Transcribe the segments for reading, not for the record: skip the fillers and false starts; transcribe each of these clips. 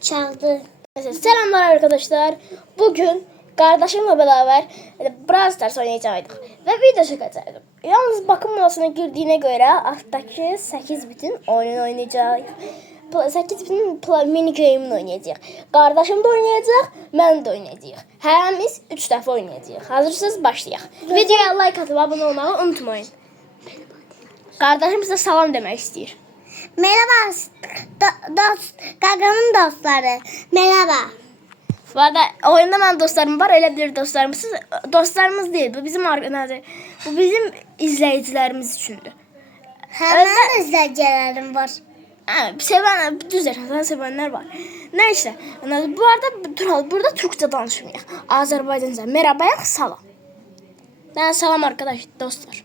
Çaldı. Selamlar arkadaşlar. Bugün kardeşimle beraber Brawl Stars oynayacaktık ve video çekecektik. Yalnız bakım molasına girdiğine göre alttaki 8 bitin oyun oynayacak. 8 bitin mini game'ini oynayacak. Kardeşim de oynayacak, ben de oynayacak. Hərimiz 3 dəfə oynayacağıq. Hazırsınız, başlayaq. Videoya like atıp abone olmayı unutmayın. Kardeşim size salam demek istiyor. Merhaba Gagamın dostları. Merhaba. Bu arada oyunda ben dostlarım var, öyle bir dostlarımız. Siz dostlarımız değil, bu bizim arkadaşlar. Bu bizim izleyicilerimiz üçündür. Hemen izleyicilerim var. Seven, düz yaşayan sevenler var. Neyse, bu arada burada Türkçe danışmıyor. Azerbaycanca merhaba, salam. Salam arkadaş, dostlar.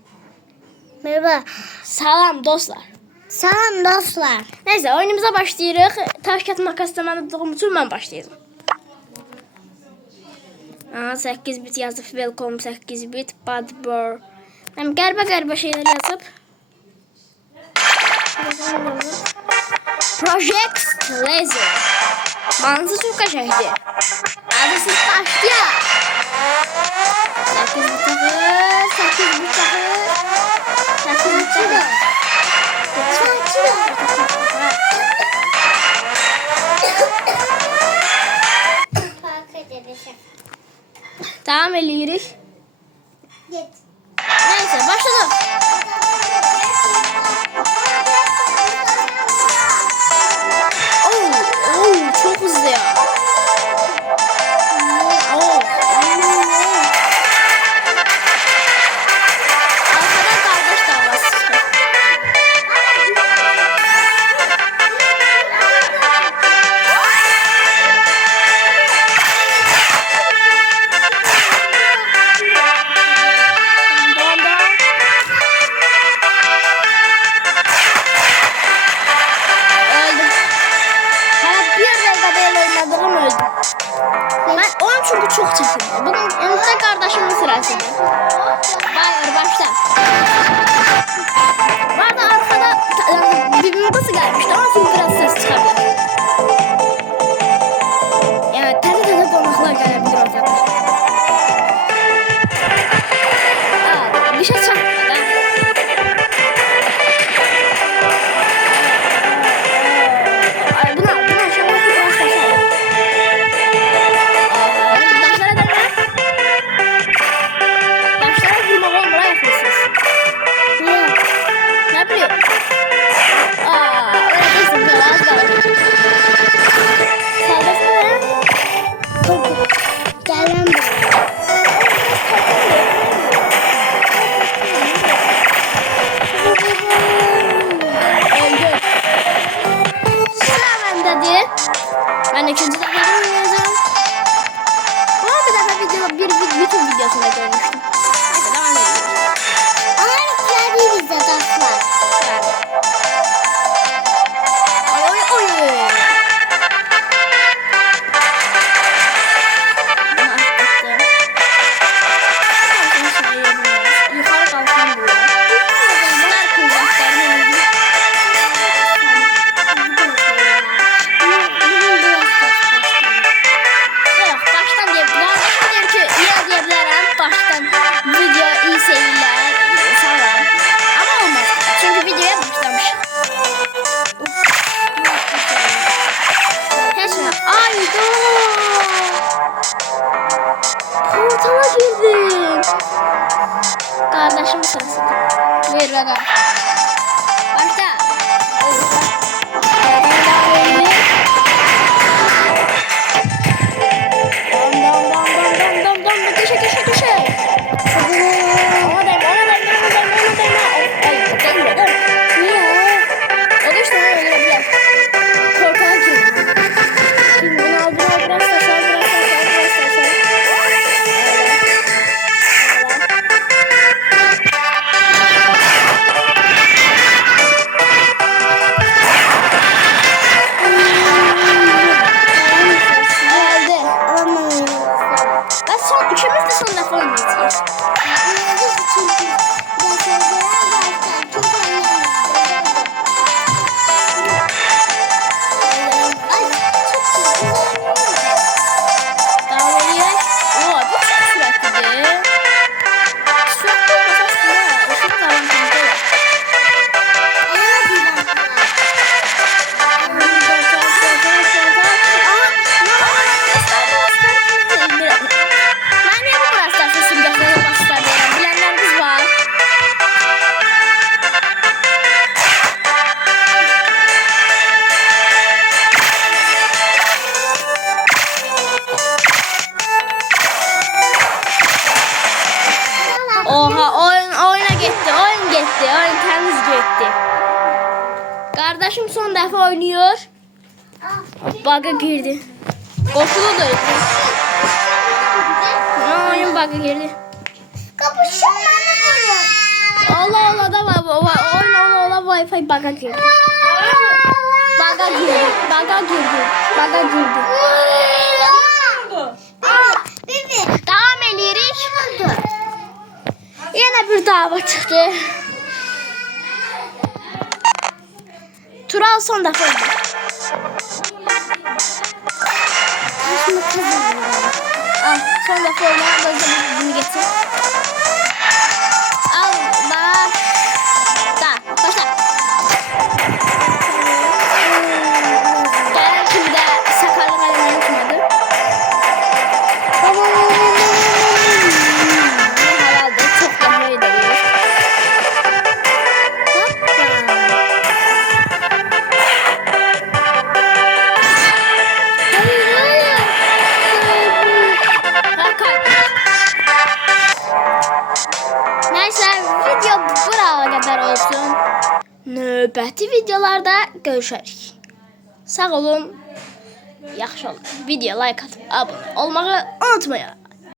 Merhaba. Salam dostlar. Salam dostlar. Neyse, oyunumuza başlayırıq. Taş kağıt makas zamanı için ben başlayacağım. 8 bit yazıp welcome 8 bit bad bird. Hem qəribə şeyler yazıp Project Laser. Manzı çok qəşəngdir. Hadi siz başlayaq. 8 bit çağır, 8 bit çağır, 8 bit çağır. Tamam, eləyirik. Neyse, başladım. Çok hızlı ya. Arkadan kardeş davası. Çünkü çok çekildi. Bugün yanımda kardeşimin sırası. Bayır başla. Bu arada arkada bir mutası gelmişti ama şimdi biraz ses çıkabilir. Yani teze konuklar gelebilir ortada. Bir şey çarpmadı. Ben ikinci defa oynayacağım. Bu arada bir YouTube videosunda görmüştüm. Neyse, devam edelim. Ama bir bize dostlar. Oy. Yukarı kalkan buraya. Bunlar kuvvetlerini öldü. Portala girdim. Kardeşim sırası. Ver bana. Başla. Dam. Köşe. Ona değme. Ay, değme. Niye? O da işte öyle. Portala girdim. Şimdi bunu aldım. Biraz taşar. Qardaşım son dəfə oynayır. Baga girdi. Qorxulu da öldü. Oyun baga girdi. Kapışın bana vurun. Allah da var. Oyun Wi-Fi baga girdi. Baga girdi. Bibi. Devam edirik. Yine bir dava çıktı. Tural son defa oynadı. Al son defa oynayan da bunu getir. Al bak. Da başla. Gelen şimdi de sakarlık elemeni tutmadı. Herhalde çok daha iyi değil. Neyse video buraya kadar olsun. Növbəti videolarda görüşərik. Sağ olun. Yaxşı olun. Video like atıp abone olmağı unutmayın.